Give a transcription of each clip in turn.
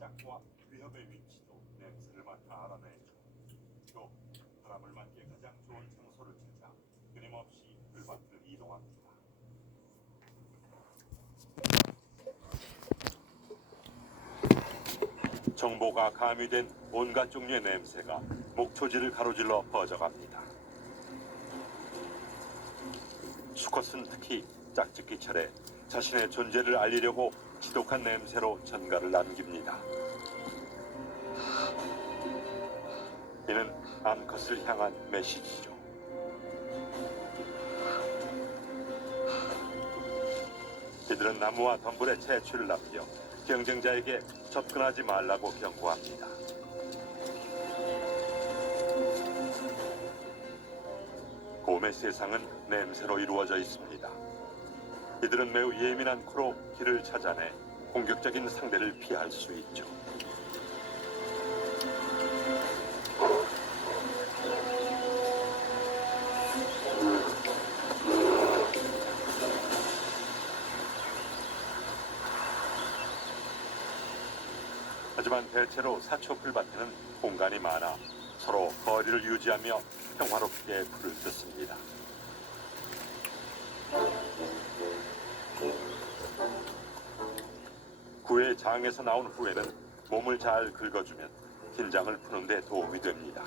짝과 위협의 위치도 냄새를 맡아 알아내죠. 또 바람을 맞기에 가장 좋은 장소를 찾아 끊임없이 풀밭을 이동합니다. 정보가 가미된 온갖 종류의 냄새가 목초지를 가로질러 퍼져갑니다. 수컷은 특히 짝짓기철에 자신의 존재를 알리려고 지독한 냄새로 전가를 남깁니다. 이는 암컷을 향한 메시지죠. 이들은 나무와 덤불에 채취를 남겨 경쟁자에게 접근하지 말라고 경고합니다. 곰의 세상은 냄새로 이루어져 있습니다. 이들은 매우 예민한 코로 길을 찾아내 공격적인 상대를 피할 수 있죠. 하지만 대체로 사초풀밭에는 공간이 많아 서로 거리를 유지하며 평화롭게 풀을 뜯습니다. 구의 장에서 나온 후에는 몸을 잘 긁어주면 긴장을 푸는 데 도움이 됩니다.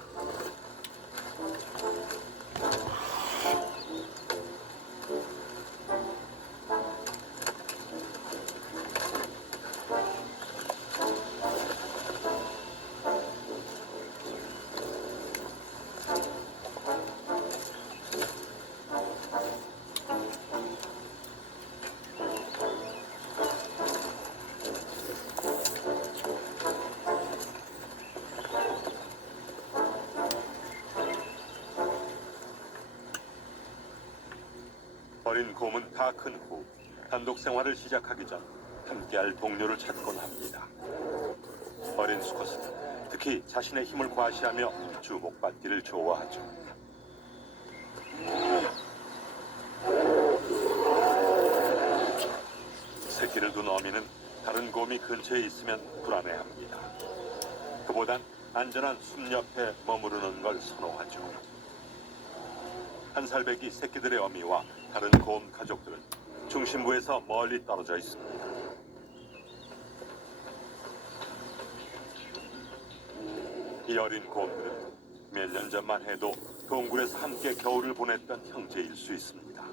어린 곰은 다 큰 후 단독 생활을 시작하기 전 함께할 동료를 찾곤 합니다. 어린 수컷은 특히 자신의 힘을 과시하며 주목받기를 좋아하죠. 새끼를 둔 어미는 다른 곰이 근처에 있으면 불안해합니다. 그보단 안전한 숲 옆에 머무르는 걸 선호하죠. 한 살배기 새끼들의 어미와 다른 곰 가족들은 중심부에서 멀리 떨어져 있습니다. 이 어린 곰들은 몇 년 전만 해도 동굴에서 함께 겨울을 보냈던 형제일 수 있습니다.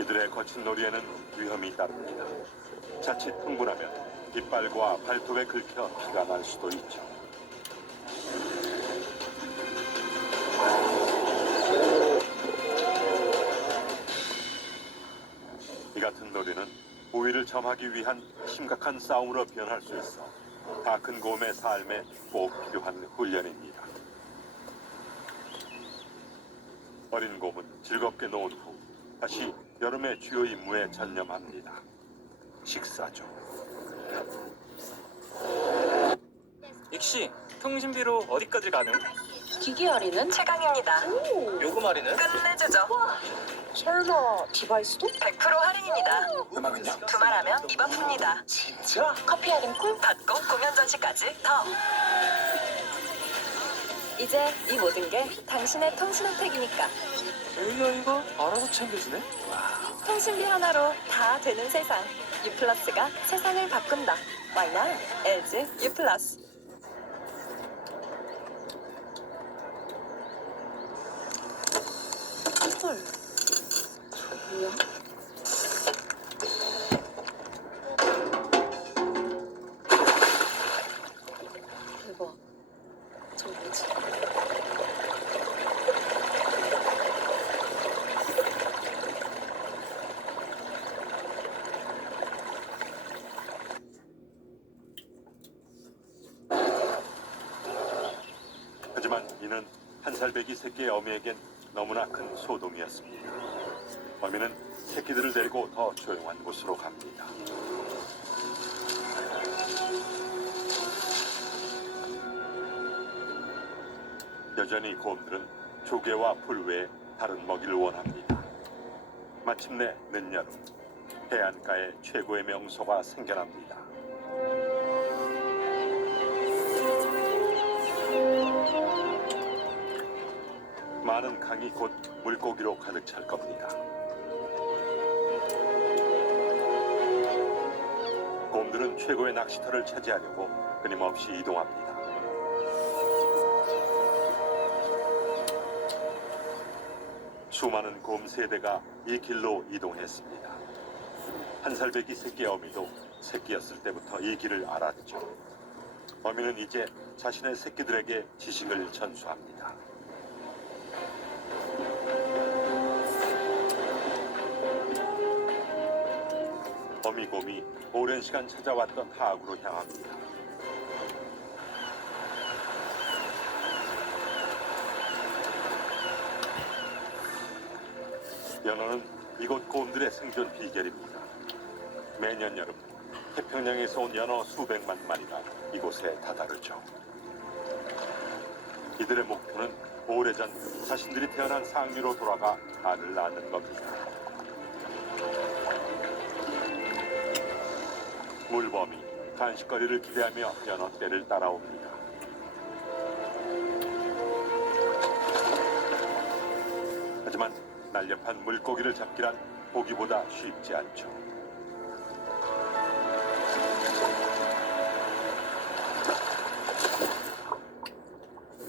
이들의 거친 놀이에는 위험이 따릅니다. 자칫 흥분하면 이빨과 발톱에 긁혀 피가 날 수도 있죠. 이 같은 놀이는 우위를 점하기 위한 심각한 싸움으로 변할 수 있어 다 큰 곰의 삶에 꼭 필요한 훈련입니다. 어린 곰은 즐겁게 논 후 다시 여름의 주요 임무에 전념합니다. 식사죠. 익씨, 통신비로 어디까지 가능? 기기 할인은 최강입니다. 요금 할인은? 끝내주죠. 설마 디바이스도? 100% 할인입니다. 음악은요? 두말하면 입 아픕니다. 진짜? 커피 할인 콜? 받고 공연 전시까지 더. 이제 이 모든 게 당신의 통신 혜택이니까. AI가 알아서 챙겨주네? 통신비 하나로 다 되는 세상. 유플러스가 세상을 바꾼다. Why not? LG 유플러스. 헐. 뭐야? 대박. 저 뭐지? 이번에는 한 살배기 새끼의 어미에겐 너무나 큰 소동이었습니다. 어미는 새끼들을 데리고 더 조용한 곳으로 갑니다. 여전히 곰들은 조개와 풀 외에 다른 먹이를 원합니다. 마침내 늦여름, 해안가에 최고의 명소가 생겨납니다. 많은 강이 곧 물고기로 가득 찰 겁니다. 곰들은 최고의 낚시터를 차지하려고 끊임없이 이동합니다. 수많은 곰 세대가 이 길로 이동했습니다. 한 살배기 새끼 어미도 새끼였을 때부터 이 길을 알았죠. 어미는 이제 자신의 새끼들에게 지식을 전수합니다. 어미곰이 오랜 시간 찾아왔던 하악으로 향합니다. 연어는 이곳 곰들의 생존 비결입니다. 매년 여름 태평양에서 온 연어 수백만 마리가 이곳에 다다르죠. 이들의 목표는 오래전 자신들이 태어난 상류로 돌아가 알을 낳는 겁니다. 물범이 간식거리를 기대하며 연어떼를 따라옵니다. 하지만 날렵한 물고기를 잡기란 보기보다 쉽지 않죠.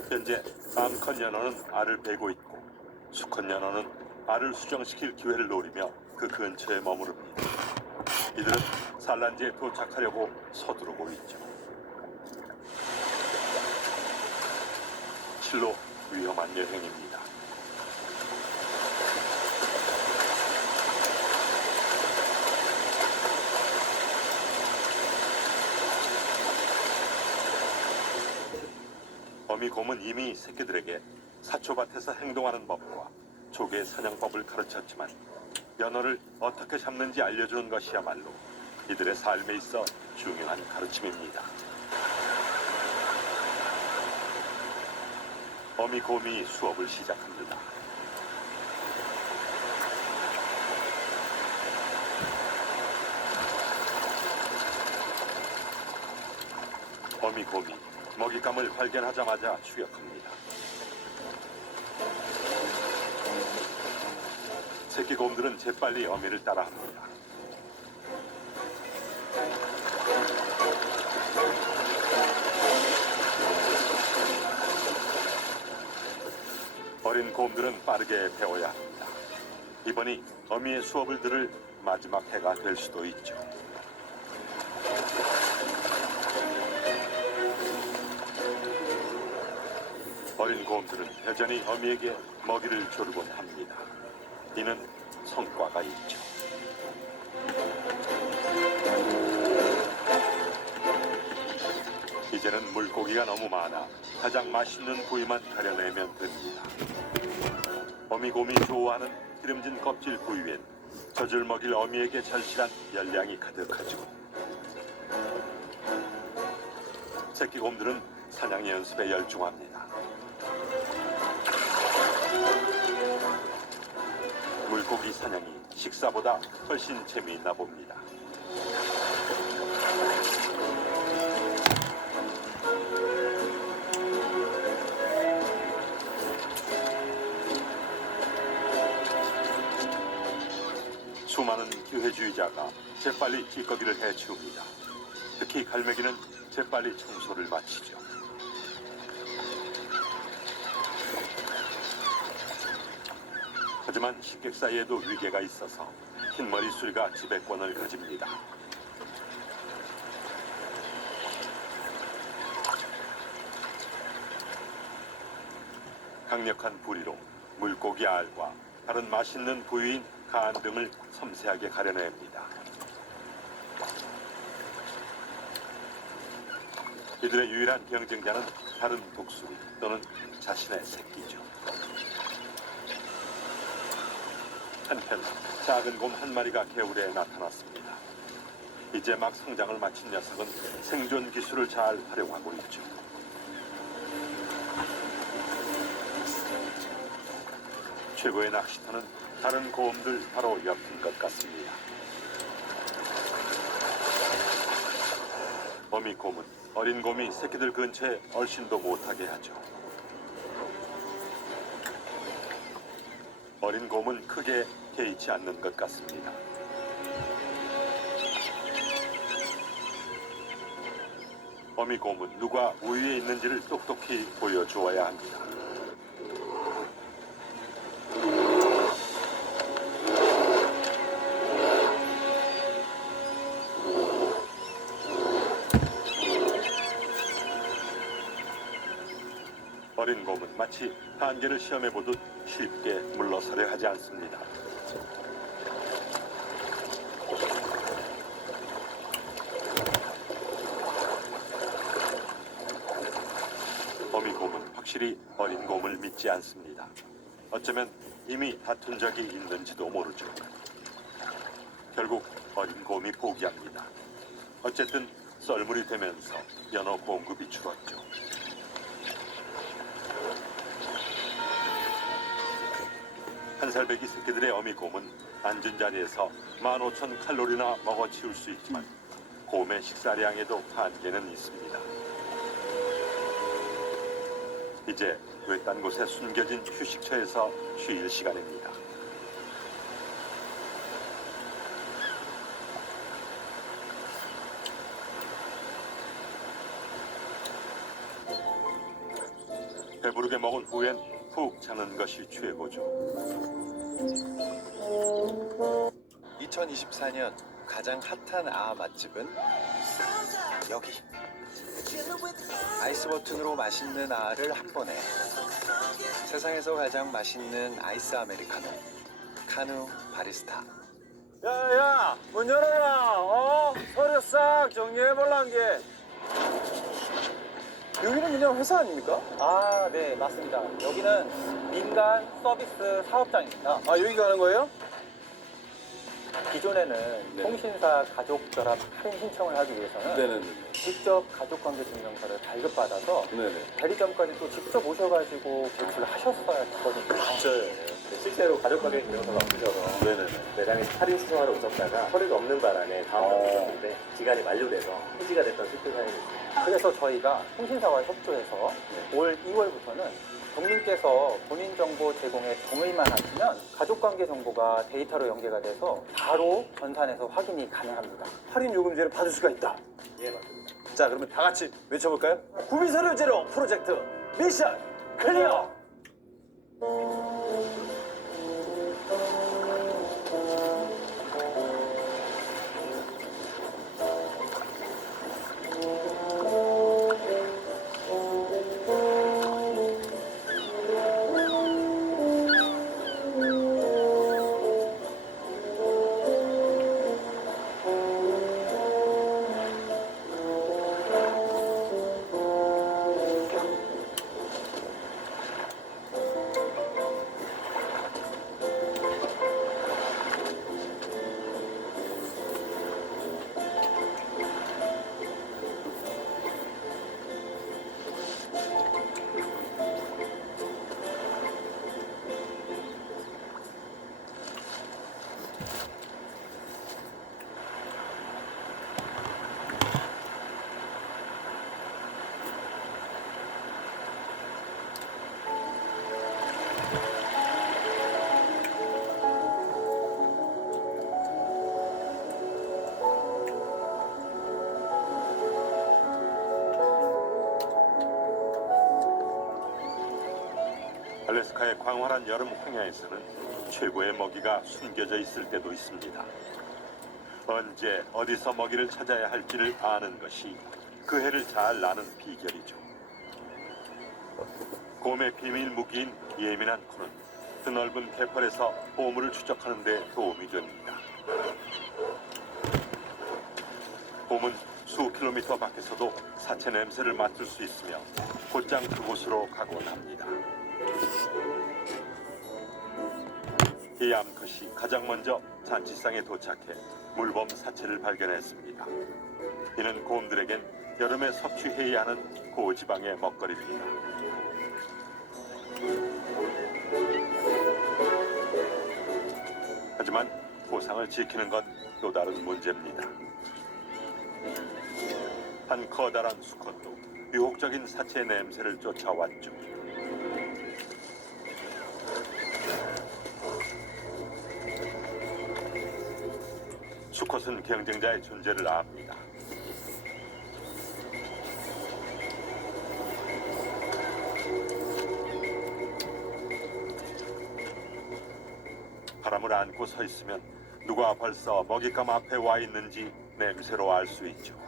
현재 암컷 연어는 알을 베고 있고 수컷 연어는 알을 수정시킬 기회를 노리며 그 근처에 머무릅니다. 이들은 산란지에 도착하려고 서두르고 있죠. 실로 위험한 여행입니다. 어미곰은 이미 새끼들에게 사초밭에서 행동하는 법과 조개 사냥법을 가르쳤지만 연어를 어떻게 잡는지 알려주는 것이야말로 이들의 삶에 있어 중요한 가르침입니다. 어미곰이 수업을 시작합니다. 어미곰이 먹잇감을 발견하자마자 추격합니다. 새끼 곰들은 재빨리 어미를 따라합니다. 어린 곰들은 빠르게 배워야 합니다. 이번이 어미의 수업을 들을 마지막 해가 될 수도 있죠. 어린 곰들은 여전히 어미에게 먹이를 조르곤 합니다. 이는 성과가 있죠. 이제는 물고기가 너무 많아 가장 맛있는 부위만 가려내면 됩니다. 어미곰이 좋아하는 기름진 껍질 부위엔 젖을 먹일 어미에게 절실한 열량이 가득하죠. 새끼 곰들은 사냥 연습에 열중합니다. 물고기 사냥이 식사보다 훨씬 재미있나 봅니다. 수많은 기회주의자가 재빨리 찌꺼기를 해치웁니다. 특히 갈매기는 재빨리 청소를 마치죠. 하지만 식객 사이에도 위계가 있어서 흰머리 수리가 지배권을 가집니다. 강력한 부리로 물고기 알과 다른 맛있는 부위인 간 등을 섬세하게 가려냅니다. 이들의 유일한 경쟁자는 다른 독수리 또는 자신의 새끼죠. 한편 작은 곰 한 마리가 개울에 나타났습니다. 이제 막 성장을 마친 녀석은 생존 기술을 잘 활용하고 있죠. 최고의 낚시터는 다른 곰들 바로 옆인 것 같습니다. 어미곰은 어린 곰이 새끼들 근처에 얼씬도 못하게 하죠. 어린 곰은 크게 개의치 않는 것 같습니다. 어미곰은 누가 우위에 있는지를 똑똑히 보여주어야 합니다. 어린 곰은 마치 한계를 시험해보듯 쉽게 물러서려 하지 않습니다. 어미곰은 확실히 어린 곰을 믿지 않습니다. 어쩌면 이미 다툰 적이 있는지도 모르죠. 결국 어린 곰이 포기합니다. 어쨌든 썰물이 되면서 연어 공급이 줄었죠. 한살배기 새끼들의 어미곰은 앉은 자리에서 15,000칼로리나 먹어치울 수 있지만 곰의 식사량에도 한계는 있습니다. 이제 외딴 곳에 숨겨진 휴식처에서 쉴 시간입니다. 배부르게 먹은 후엔 푹 자는 것이 최고죠. 2024년 가장 핫한 맛집은 여기. 아이스 버튼으로 맛있는 아를 한 번에. 세상에서 가장 맛있는 아이스 아메리카노. 카누 바리스타. 야야 문 열어라. 서류 싹 정리해볼란 게. 여기는 그냥 회사 아닙니까? 아, 네, 맞습니다. 여기는 민간 서비스 사업장입니다. 아 여기 가는 거예요? 기존에는 통신사 가족결합 할인 신청을 하기 위해서는 네네네. 직접 가족관계 증명서를 발급받아서 네네. 대리점까지 또 직접 오셔가지고 제출을 하셨어야 됐거든요. 진짜요? 실제로 가족관계 증명서가 없으셔서 네네네. 매장에 할인 신청하러 오셨다가 서류가 없는 바람에 다음 날 오셨는데 기간이 만료돼서 해지가 됐던 실패 사연이 있습니다. 그래서 저희가 통신사와 협조해서 올 2월부터는 국민께서 본인 정보 제공에 동의만 하시면 가족관계 정보가 데이터로 연계가 돼서 바로 전산에서 확인이 가능합니다. 할인 요금제를 받을 수가 있다. 예, 맞습니다. 자 그러면 다 같이 외쳐볼까요? 구비서류 제로 프로젝트 미션 클리어! 알래스카의 광활한 여름 황야에서는 최고의 먹이가 숨겨져 있을 때도 있습니다. 언제 어디서 먹이를 찾아야 할지를 아는 것이 그 해를 잘 나는 비결이죠. 곰의 비밀 무기인 예민한 코는 드넓은 개펄에서 보물을 추적하는 데 도움이 됩니다. 곰은 수 킬로미터 밖에서도 사체 냄새를 맡을 수 있으며 곧장 그곳으로 가곤 합니다. 이 암컷이 가장 먼저 잔치상에 도착해 물범 사체를 발견했습니다. 이는 곰들에겐 여름에 섭취해야 하는 고지방의 먹거리입니다. 하지만 보상을 지키는 건 또 다른 문제입니다. 한 커다란 수컷도 유혹적인 사체의 냄새를 쫓아왔죠. 수컷은 경쟁자의 존재를 압니다. 바람을 안고 서 있으면 누가 벌써 먹잇감 앞에 와 있는지 냄새로 알 수 있죠.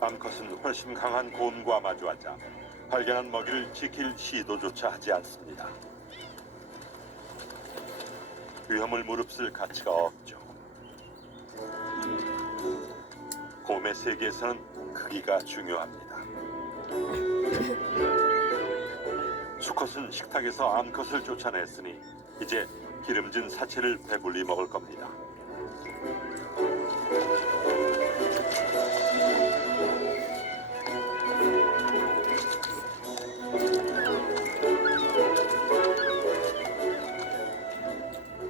암컷은 훨씬 강한 곰과 마주하자 발견한 먹이를 지킬 시도조차 하지 않습니다. 위험을 무릅쓸 가치가 없죠. 곰의 세계에서는 크기가 중요합니다. 수컷은 식탁에서 암컷을 쫓아냈으니 이제 기름진 사체를 배불리 먹을 겁니다.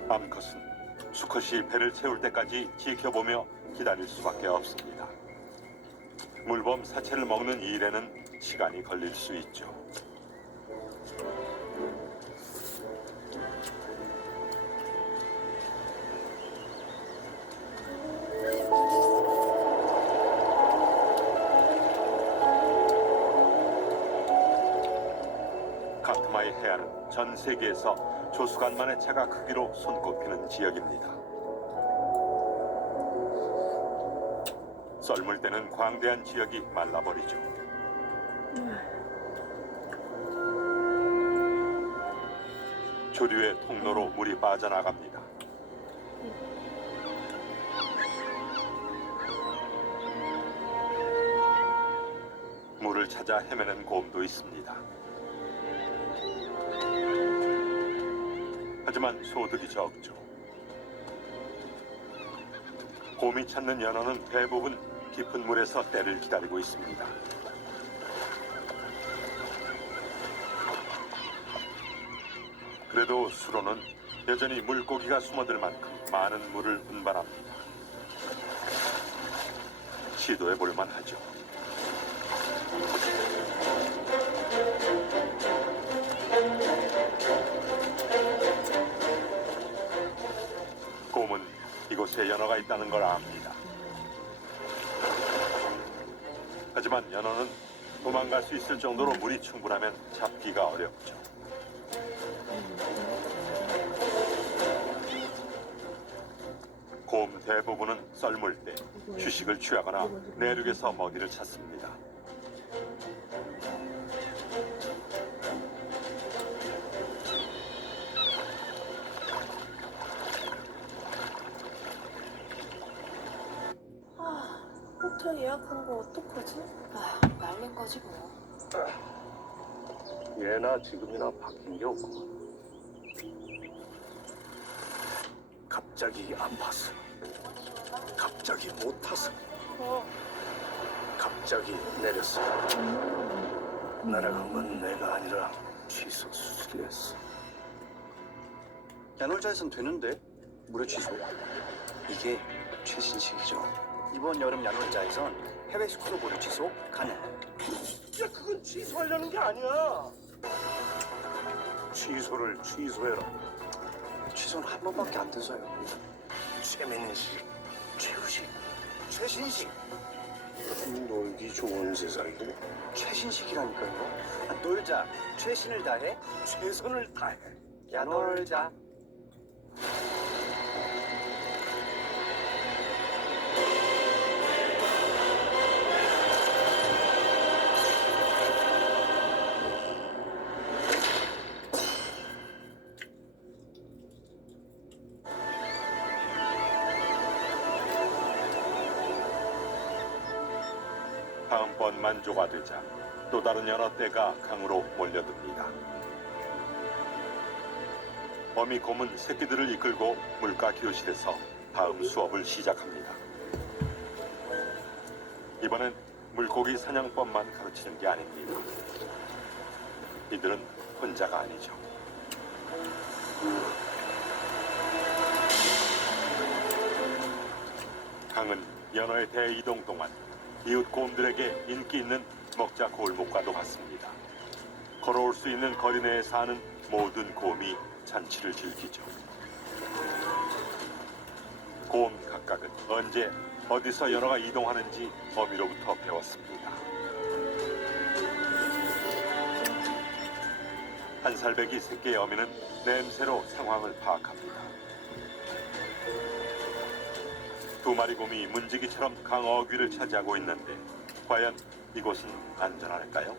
암컷은 수컷이 배를 채울 때까지 지켜보며 기다릴 수밖에 없습니다. 물범 사체를 먹는 일에는 시간이 걸릴 수 있죠. 카트마이 해안은 전 세계에서 조수간만의 차가 크기로 손꼽히는 지역입니다. 썰물 때는 광대한 지역이 말라버리죠. 조류의 통로로 물이 빠져나갑니다. 물을 찾아 헤매는 곰도 있습니다. 하지만 소득이 적죠. 곰이 찾는 연어는 대부분 깊은 물에서 때를 기다리고 있습니다. 그래도 수로는 여전히 물고기가 숨어들 만큼 많은 물을 운반합니다. 시도해 볼 만하죠. 곰은 이곳에 연어가 있다는 걸 압니다. 하지만 연어는 도망갈 수 있을 정도로 물이 충분하면 잡기가 어렵죠. 곰 대부분은 썰물 때 휴식을 취하거나 내륙에서 먹이를 찾습니다. 호텔 예약한 거 어떡하지? 말린 거지 뭐. 예나 지금이나 바뀐 게 없고 갑자기 아파서, 갑자기 못 타서, 갑자기 내렸어. 날아간 건 내가 아니라 취소 수술이었어. 야놀자에선 되는데 무료 취소. 이게 최신식이죠. 이번 여름 야놀자에선 해외 숙소 무료 취소 가능. 야, 그건 취소하려는 게 아니야. 취소를 취소해라. 취소는 한 번밖에 안 돼서요. 최민식, 최우식, 최신식. 놀기 좋은 세상이고 최신식이라니까요. 놀자. 최신을 다해. 최선을 다해. 야놀자. 번만조가 되자 또 다른 연어 떼가 강으로 몰려듭니다. 어미곰은 새끼들을 이끌고 물가 교실에서 다음 수업을 시작합니다. 이번엔 물고기 사냥법만 가르치는 게 아닙니다. 이들은 혼자가 아니죠. 강은 연어의 대이동 동안 이웃 곰들에게 인기 있는 먹자 골목과도 같습니다. 걸어올 수 있는 거리 내에 사는 모든 곰이 잔치를 즐기죠. 곰 각각은 언제 어디서 연어가 이동하는지 어미로부터 배웠습니다. 한살배기 새끼의 어미는 냄새로 상황을 파악합니다. 두 마리 곰이 문지기처럼 강 어귀를 차지하고 있는데 과연 이곳은 안전할까요?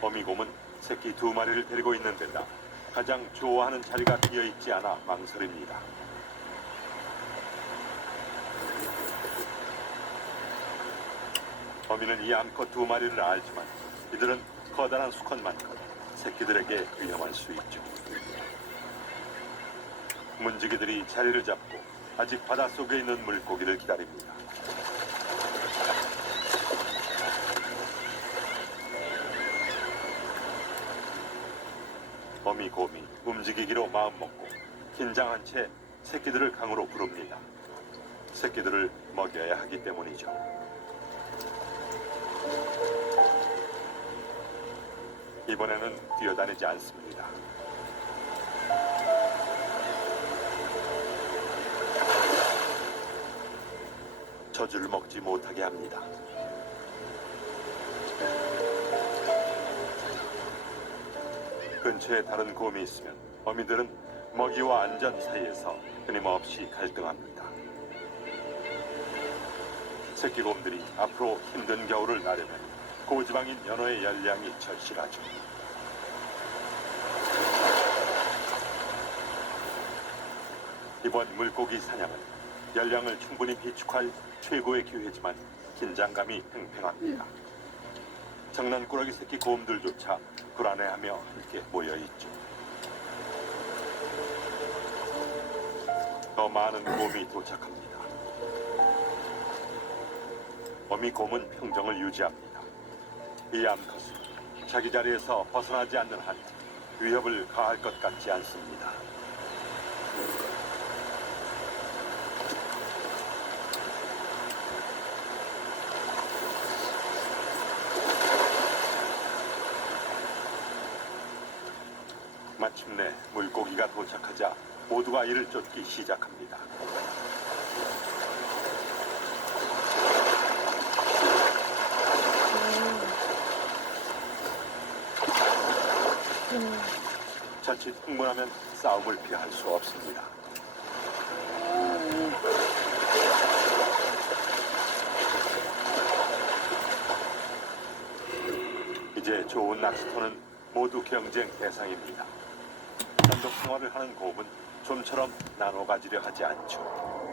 어미곰은 새끼 두 마리를 데리고 있는 데다 가장 좋아하는 자리가 비어있지 않아 망설입니다. 어미는 이 암컷 두 마리를 알지만 이들은 커다란 수컷만큼 새끼들에게 위험할 수 있죠. 문지기들이 자리를 잡고 아직 바닷속에 있는 물고기를 기다립니다. 어미곰이 움직이기로 마음먹고 긴장한 채 새끼들을 강으로 부릅니다. 새끼들을 먹여야 하기 때문이죠. 이번에는 뛰어다니지 않습니다. 젖을 먹지 못하게 합니다. 근처에 다른 곰이 있으면 어미들은 먹이와 안전 사이에서 끊임없이 갈등합니다. 새끼곰들이 앞으로 힘든 겨울을 나려면 고지방인 연어의 열량이 절실하죠. 이번 물고기 사냥은 열량을 충분히 비축할 최고의 기회지만 긴장감이 팽팽합니다. 장난꾸러기 새끼 곰들조차 불안해하며 함께 모여있죠. 더 많은 곰이 도착합니다. 어미곰은 평정을 유지합니다. 이 암컷은 자기 자리에서 벗어나지 않는 한 위협을 가할 것 같지 않습니다. 마침내 물고기가 도착하자 모두가 이를 쫓기 시작합니다. 자칫 흥분하면 싸움을 피할 수 없습니다. 이제 좋은 낚시터는 모두 경쟁 대상입니다. 단독 생활을 하는 곰은 좀처럼 나눠 가지려 하지 않죠.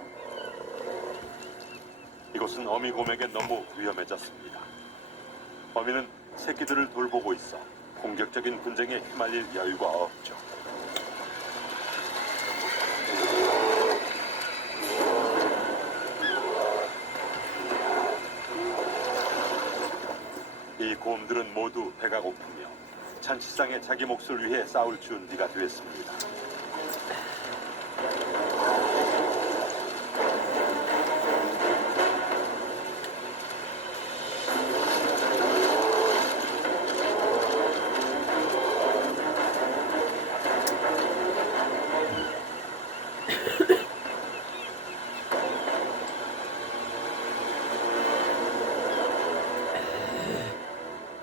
이곳은 어미곰에게 너무 위험해졌습니다. 어미는 새끼들을 돌보고 있어 공격적인 분쟁에 휘말릴 여유가 없죠. 이 곰들은 모두 배가 고프며 잔치상에 자기 몫을 위해 싸울 준비가 됐습니다.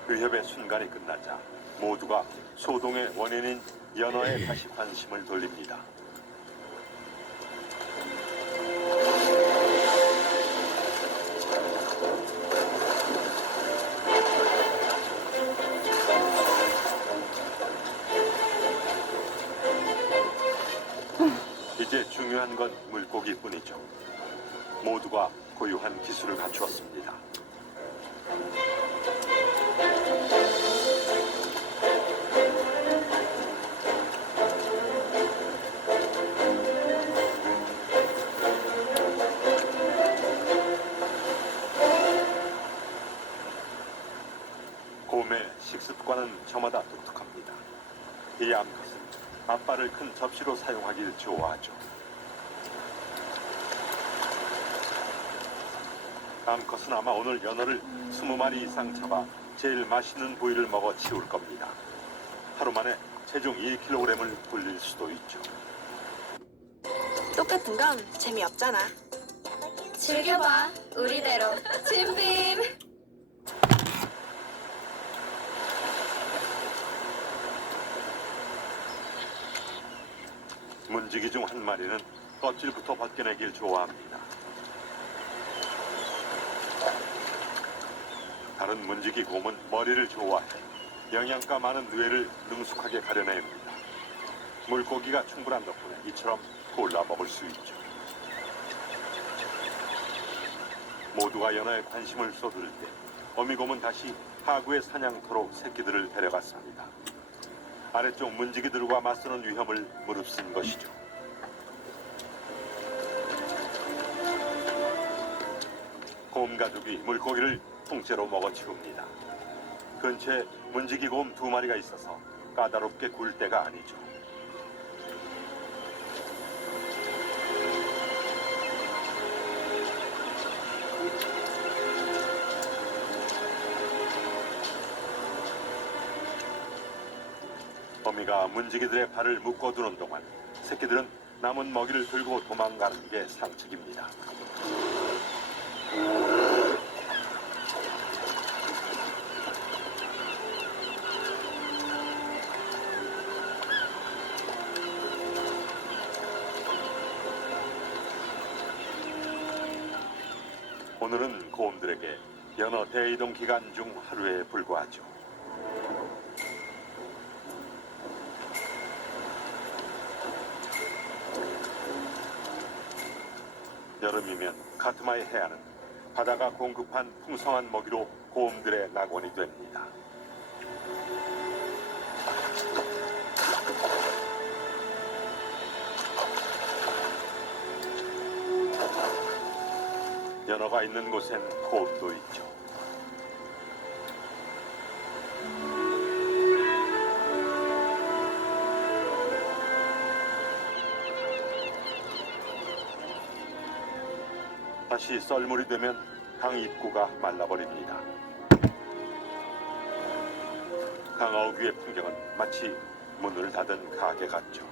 위협의 순간이 끝나자 모두가 소동의 원인인 연어에 다시 관심을 돌립니다. 이제 중요한 건 물고기뿐이죠. 모두가 고유한 기술을 갖추었습니다. 곰의 식습관은 저마다 독특합니다. 이 암컷은 앞발을 큰 접시로 사용하길 좋아하죠. 암컷은 아마 오늘 연어를 20마리 이상 잡아 제일 맛있는 부위를 먹어 치울 겁니다. 하루 만에 체중 1kg을 불릴 수도 있죠. 똑같은 건 재미없잖아. 즐겨봐, 우리대로. 진빔! 문지기 중 한 마리는 껍질부터 벗겨내길 좋아합니다. 다른 문지기 곰은 머리를 좋아해 영양가 많은 뇌를 능숙하게 가려냅니다. 물고기가 충분한 덕분에 이처럼 골라 먹을 수 있죠. 모두가 연어에 관심을 쏟을 때 어미곰은 다시 하구의 사냥터로 새끼들을 데려갔습니다. 아래쪽 문지기들과 맞서는 위험을 무릅쓴 것이죠. 곰 가족이 물고기를 통째로 먹어치웁니다. 근처에 문지기 곰 2마리가 있어서 까다롭게 굴 때가 아니죠. 어미가 문지기들의 발을 묶어두는 동안 새끼들은 남은 먹이를 들고 도망가는 게 상책입니다. 오늘은 곰들에게 연어 대이동 기간 중 하루에 불과하죠. 여름이면 카트마의 해안은 바다가 공급한 풍성한 먹이로 곰들의 낙원이 됩니다. 연어가 있는 곳엔 곰도 있죠. 다시 썰물이 되면 강 입구가 말라버립니다. 강 어귀의 풍경은 마치 문을 닫은 가게 같죠.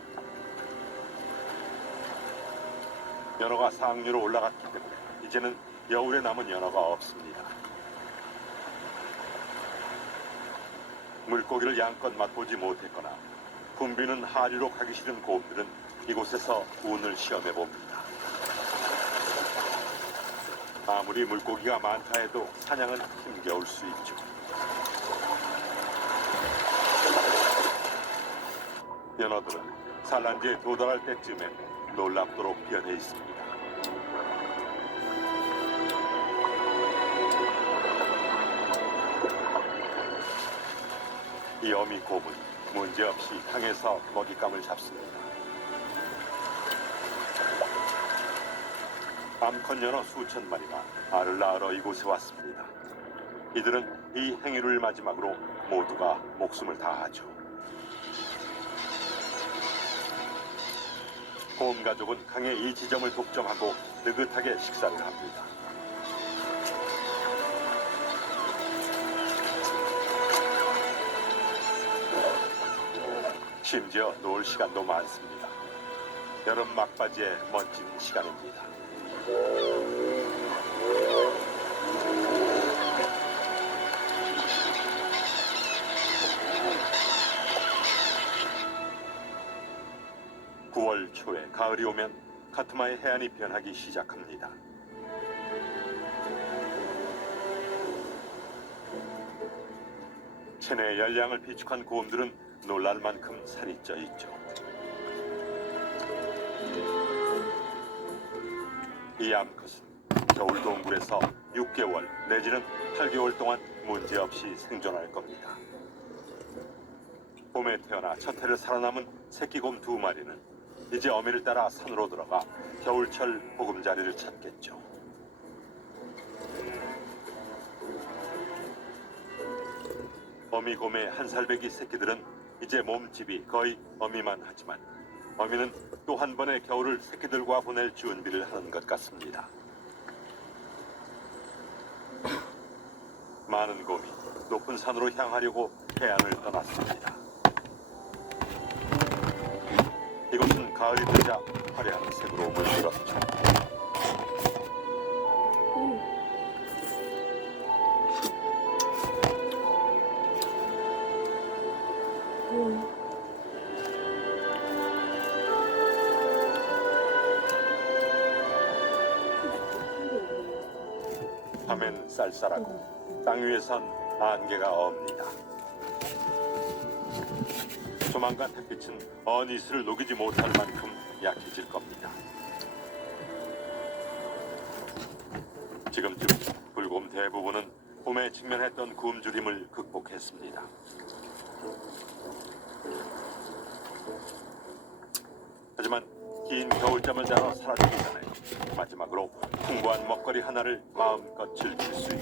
연어가 상류로 올라갔기 때문에 이제는 여울에 남은 연어가 없습니다. 물고기를 양껏 맛보지 못했거나 붐비는 하류로 가기 싫은 곰들은 이곳에서 운을 시험해 봅니다. 아무리 물고기가 많다 해도 사냥은 힘겨울 수 있죠. 연어들은 산란지에 도달할 때쯤엔 놀랍도록 변해 있습니다. 이 어미 곰은 문제없이 강에서 먹잇감을 잡습니다. 암컷 연어 수천 마리가 알을 낳으러 이곳에 왔습니다. 이들은 이 행위를 마지막으로 모두가 목숨을 다하죠. 곰 가족은 강의 이 지점을 독점하고 느긋하게 식사를 합니다. 심지어 놀 시간도 많습니다. 여름 막바지의 멋진 시간입니다. (9월) 초에 가을이 오면 카트마의 해안이 변하기 시작합니다. 체내 열량을 비축한 곰들은 놀랄 만큼 살이 쪄 있죠. 이 암컷은 겨울 동굴에서 6개월 내지는 8개월 동안 문제없이 생존할 겁니다. 봄에 태어나 첫 해를 살아남은 새끼곰 2마리는 이제 어미를 따라 산으로 들어가 겨울철 보금자리를 찾겠죠. 어미곰의 한살배기 새끼들은 이제 몸집이 거의 어미만 하지만 어미는 또 한 번의 겨울을 새끼들과 보낼 준비를 하는 것 같습니다. 많은 곰이 높은 산으로 향하려고 해안을 떠났습니다. 이곳은 가을이 되자 화려한 색으로 물들었죠. 밤엔 쌀쌀하고 땅 위에선 안개가 없니다. 조만간 햇빛은 어니스를 녹이지 못할 만큼 약해질 겁니다. 지금쯤 불곰 대부분은 봄에 직면했던 굶주림을 극복했습니다. 하지만 긴 겨울잠을 자러 사라지기 전에 마지막으로 풍부한 먹거리 하나를 마음껏 즐길 수 있다.